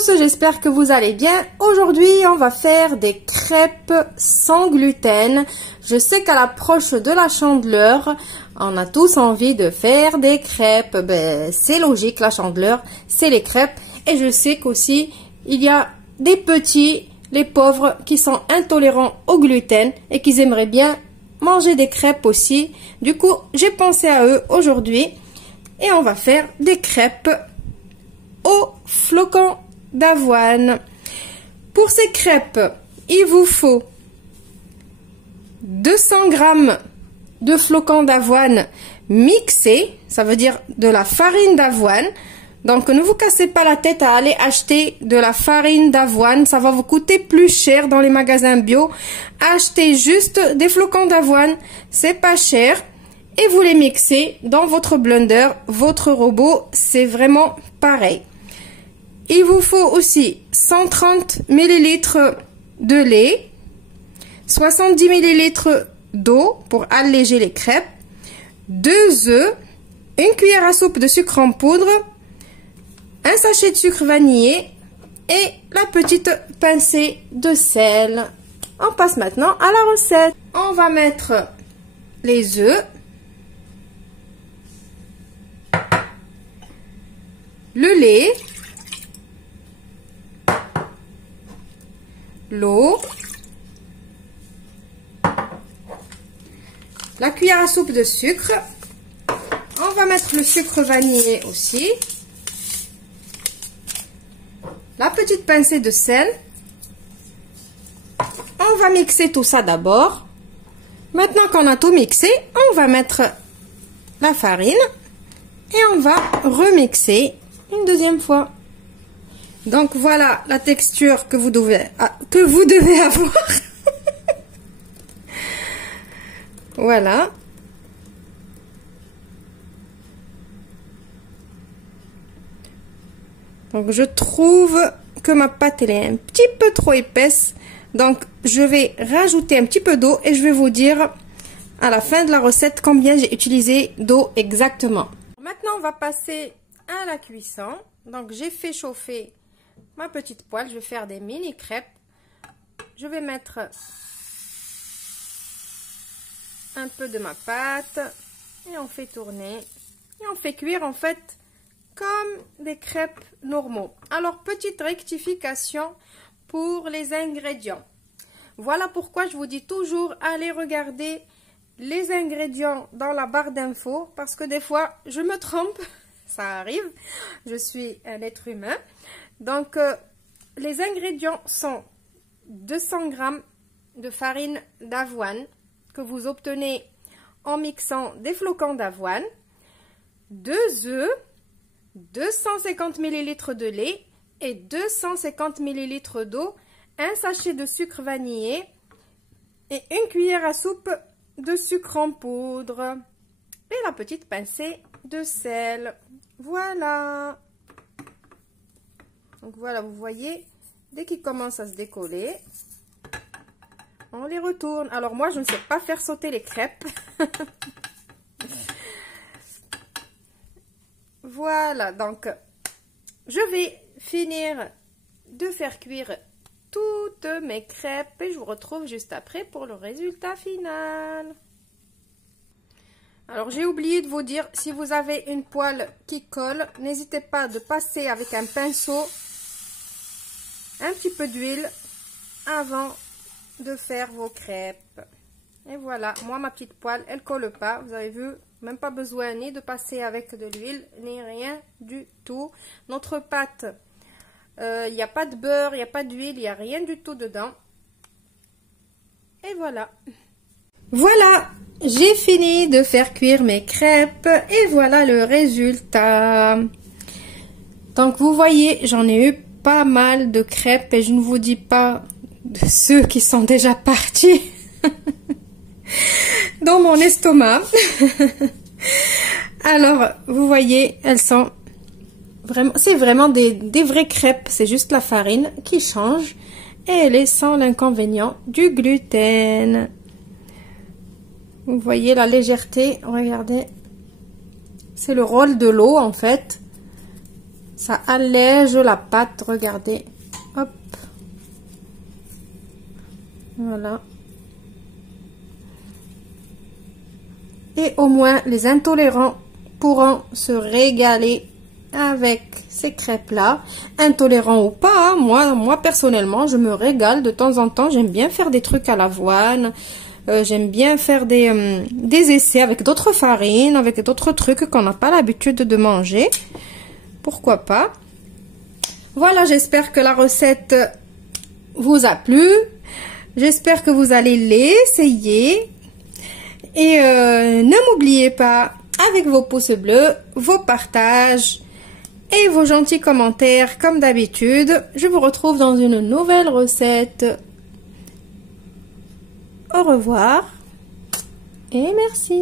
tous, j'espère que vous allez bien. Aujourd'hui, on va faire des crêpes sans gluten. Je sais qu'à l'approche de la Chandeleur, on a tous envie de faire des crêpes. Ben, c'est logique, la Chandeleur, c'est les crêpes. Et je sais qu'aussi, il y a des petits, les pauvres, qui sont intolérants au gluten et qui aimeraient bien manger des crêpes aussi. Du coup, j'ai pensé à eux aujourd'hui et on va faire des crêpes aux flocons d'avoine. Pour ces crêpes, il vous faut 200 g de flocons d'avoine mixés, ça veut dire de la farine d'avoine. Donc ne vous cassez pas la tête à aller acheter de la farine d'avoine, ça va vous coûter plus cher dans les magasins bio. Achetez juste des flocons d'avoine, c'est pas cher. Et vous les mixez dans votre blender, votre robot, c'est vraiment pareil. Il vous faut aussi 130 ml de lait, 70 ml d'eau pour alléger les crêpes, 2 œufs, une cuillère à soupe de sucre en poudre, un sachet de sucre vanillé et la petite pincée de sel. On passe maintenant à la recette. On va mettre les œufs, le lait, l'eau, la cuillère à soupe de sucre. On va mettre le sucre vanillé aussi, la petite pincée de sel. On va mixer tout ça d'abord. Maintenant qu'on a tout mixé, on va mettre la farine et on va remixer une deuxième fois. Donc voilà la texture que vous devez avoir. Voilà. Donc je trouve que ma pâte elle est un petit peu trop épaisse. Donc je vais rajouter un petit peu d'eau et je vais vous dire à la fin de la recette combien j'ai utilisé d'eau exactement. Maintenant on va passer à la cuisson. Donc j'ai fait chauffer ma petite poêle, je vais faire des mini crêpes. Je vais mettre un peu de ma pâte et on fait tourner et on fait cuire en fait comme des crêpes normaux. Alors petite rectification pour les ingrédients. Voilà pourquoi je vous dis toujours allez regarder les ingrédients dans la barre d'infos parce que des fois je me trompe, ça arrive, je suis un être humain. Donc, les ingrédients sont 200 g de farine d'avoine que vous obtenez en mixant des flocons d'avoine, 2 œufs, 250 ml de lait et 250 ml d'eau, un sachet de sucre vanillé et une cuillère à soupe de sucre en poudre et la petite pincée de sel. Voilà. Donc voilà, vous voyez, dès qu'ils commencent à se décoller, on les retourne. Alors moi, je ne sais pas faire sauter les crêpes. Voilà, donc je vais finir de faire cuire toutes mes crêpes et je vous retrouve juste après pour le résultat final. Alors j'ai oublié de vous dire, si vous avez une poêle qui colle, n'hésitez pas de passer avec un pinceau un petit peu d'huile avant de faire vos crêpes. Et voilà, moi ma petite poêle elle colle pas, vous avez vu, même pas besoin ni de passer avec de l'huile ni rien du tout. Notre pâte, il n'y a pas de beurre, il n'y a pas d'huile, il n'y a rien du tout dedans. Et voilà. Voilà, j'ai fini de faire cuire mes crêpes et voilà le résultat. Donc vous voyez, j'en ai eu pas mal de crêpes et je ne vous dis pas de ceux qui sont déjà partis dans mon estomac. Alors vous voyez, elles sont vraiment, c'est vraiment des vraies crêpes, c'est juste la farine qui change et elle est sans l'inconvénient du gluten. Vous voyez la légèreté, regardez, c'est le rôle de l'eau en fait. Ça allège la pâte, regardez. Hop. Voilà. Et au moins, les intolérants pourront se régaler avec ces crêpes-là. Intolérants ou pas, hein, moi personnellement, je me régale de temps en temps. J'aime bien faire des trucs à l'avoine. J'aime bien faire des essais avec d'autres farines, avec d'autres trucs qu'on n'a pas l'habitude de manger. Pourquoi pas? Voilà, j'espère que la recette vous a plu. J'espère que vous allez l'essayer. Et ne m'oubliez pas, avec vos pouces bleus, vos partages et vos gentils commentaires, comme d'habitude. Je vous retrouve dans une nouvelle recette. Au revoir et merci.